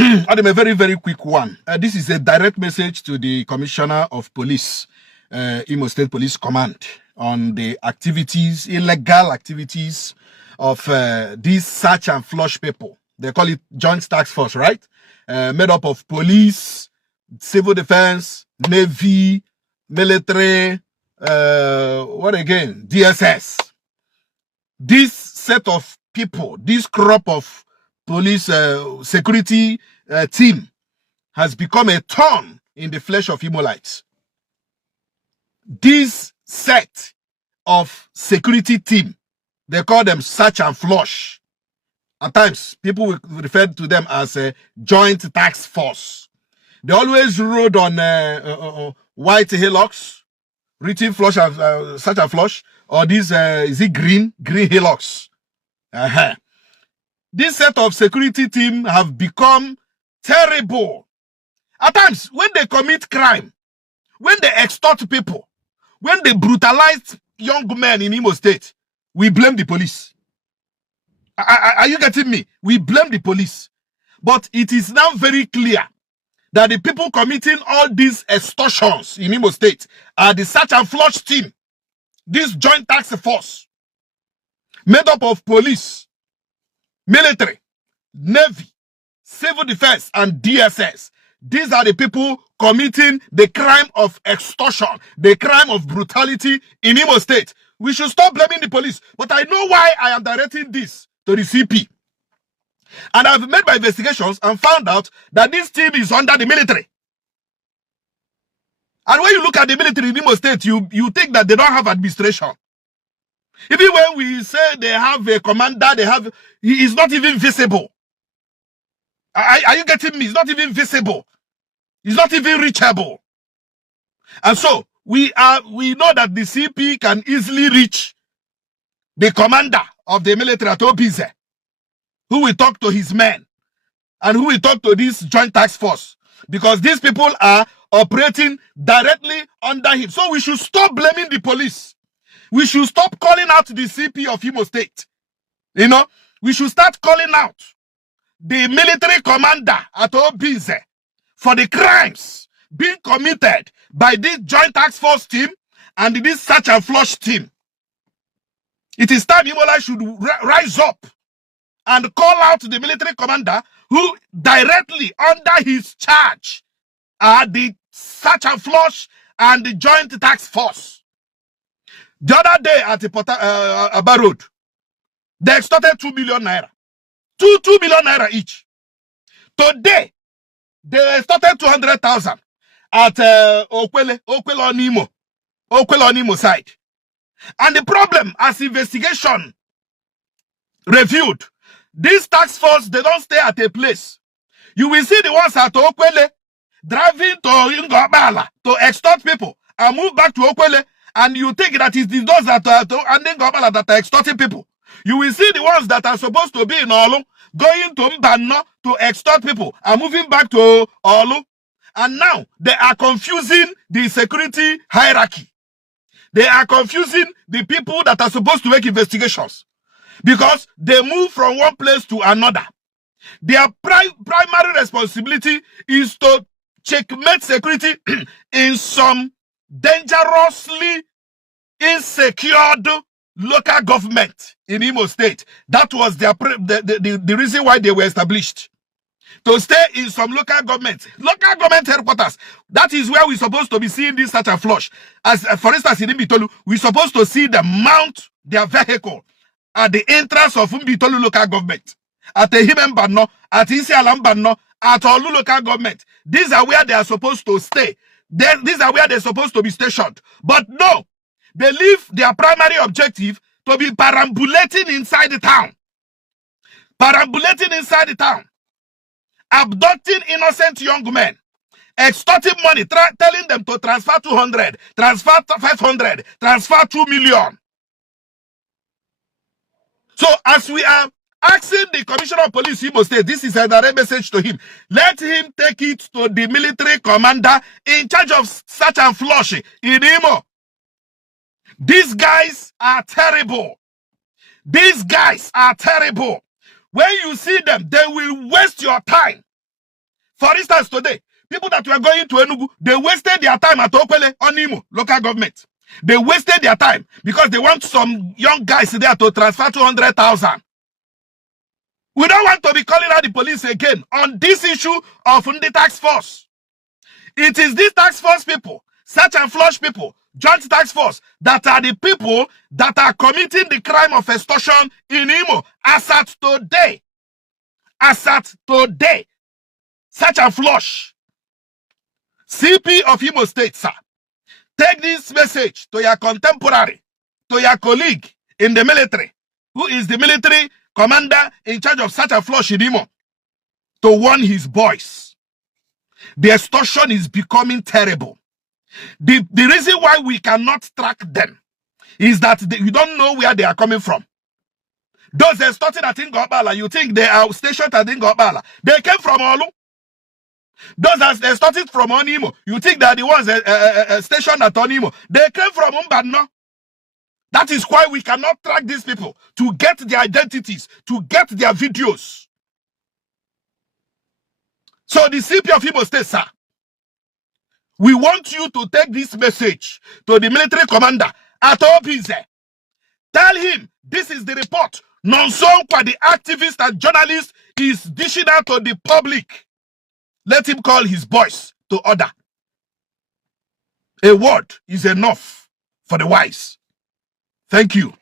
I'm a very, very quick one. This is a direct message to the Commissioner of Police, Imo State Police Command, on the activities, illegal activities of these search and flush people. They call it Joint Task Force, right? Made up of police, civil defense, navy, military, what again? DSS. This set of people, this crop of police security team has become a thorn in the flesh of Imolites. This set of security team, they call them search and flush. At times, people will refer to them as a joint task force. They always rode on white hillocks, written flush, search and flush, or this, is it green hillocks? This set of security team have become terrible. At times, when they commit crime, when they extort people, when they brutalize young men in Imo State, we blame the police. Are you getting me? We blame the police. But it is now very clear that the people committing all these extortions in Imo State are the search and flush team. This joint task force, made up of police, military, navy, civil defense, and DSS. These are the people committing the crime of extortion, the crime of brutality in Imo State. We should stop blaming the police. But I know why I am directing this to the CP. And I've made my investigations and found out that this team is under the military. And when you look at the military in Imo State, you think that they don't have administration. Even when we say they have a commander, he is not even visible. Are you getting me? He's not even visible. He's not even reachable. And so we know that the CP can easily reach the commander of the military at Obize, who will talk to his men and who will talk to this joint task force, because these people are operating directly under him. So we should stop blaming the police. We should stop calling out the CP of Imo State. You know, we should start calling out the military commander at Obize for the crimes being committed by this joint task force team and this search and flush team. It is time Imola should rise up and call out the military commander who directly under his charge are the search and flush and the joint task force. The other day at the Aba Road, they extorted 2 million naira. 2 million naira each. Today, they extorted 200,000 at Okwele on Imo side. And the problem, as investigation reviewed, this task force, they don't stay at a place. You will see the ones at Okwele driving to Ngobala to extort people and move back to Okwele, and you think that it's those that are Ngobala that are extorting people. You will see the ones that are supposed to be in Olu going to Mbano to extort people and moving back to Olu. And now they are confusing the security hierarchy. They are confusing the people that are supposed to make investigations because they move from one place to another. Their primary responsibility is to checkmate security in some dangerously insecure local government in Imo State. That was their the reason why they were established. To stay in some local government headquarters. That is where we're supposed to be seeing this search and flush. As for instance, in Mbitolu, we're supposed to see them mount their vehicle at the entrance of Mbitolu local government, at the Himembano, at Isialambano, at Olu local government. These are where they are supposed to stay. These are where they're supposed to be stationed. But no, they leave their primary objective to be perambulating inside the town. Perambulating inside the town. Abducting innocent young men, extorting money, telling them to transfer 200, transfer 500, transfer 2 million. So as we are asking the Commissioner of Police Imo State, this is a direct message to him. Let him take it to the military commander in charge of search and flush in Imo. These guys are terrible. These guys are terrible. When you see them, they will waste your time. For instance, today, people that were going to Enugu, they wasted their time at Okwele on Imo, local government. They wasted their time because they want some young guys there to transfer 200,000. We don't want to be calling out the police again on this issue of the tax force. It is these tax force people, search and flush people, joint tax force, that are the people that are committing the crime of extortion in Imo as at today. As at today. Search and flush. CP of Imo State, sir. Take this message to your contemporary, to your colleague in the military, who is the military commander in charge of search and flush in Imo, to warn his boys. The extortion is becoming terrible. The reason why we cannot track them is that you don't know where they are coming from. Those extorting at Ingobala, you think they are stationed at Ingobala. They came from Olu. Those that extorted from Onimo, you think they are the ones stationed at Onimo. They came from Umbano. That is why we cannot track these people to get their identities, to get their videos. So the CP of Imo State, sir, we want you to take this message to the military commander at Obize. Tell him this is the report Chinonso Nwka, the activist and journalist, is dishing out to the public. Let him call his boys to order. A word is enough for the wise. Thank you.